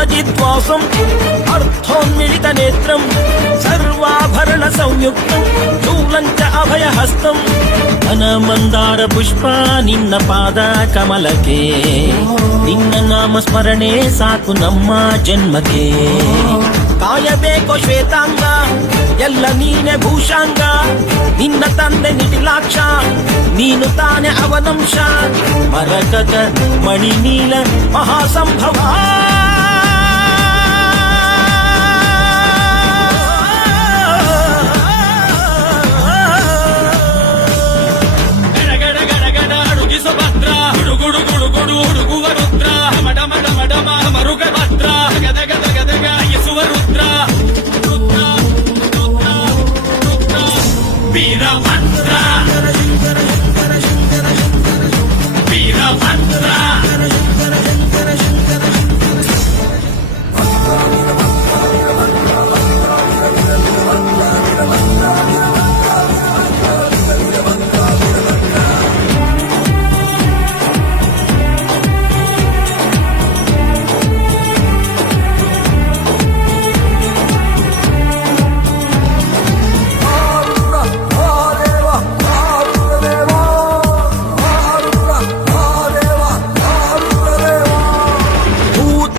ಸ್ಥೂಲಜಿದ್ವಾಸಂ ಅರ್ಥೋನ್ಮಿಳಿತ ನೇತ್ರಂ ಸರ್ವಾಭರಣ ಸಂಯುಕ್ತಂ ಶೂಲಂಚ ಅಭಯಹಸ್ತಂ ಘನ ಮಂದಾರ ಪುಷ್ಪ ನಿನ್ನ ಪಾದ ಕಮಲಕ್ಕೆ ನಿನ್ನ ನಾಮ ಸ್ಮರಣೆ ಸಾಕು ನಮ್ಮ ಜನ್ಮಕ್ಕೆ ಕಾಯಬೇಕೋ ಶ್ವೇತಾಂಗ ಎಲ್ಲ ನೀನೆ ಭೂಷಾಂಗ ನಿನ್ನ ತಂದೆ ನಿಟಿಲಾಕ್ಷ ನೀನು ತಾನೆ ಅವನಂಶ ಮರಕದ ಮಣಿನೀಲ ಮಹಾಸಂಭವ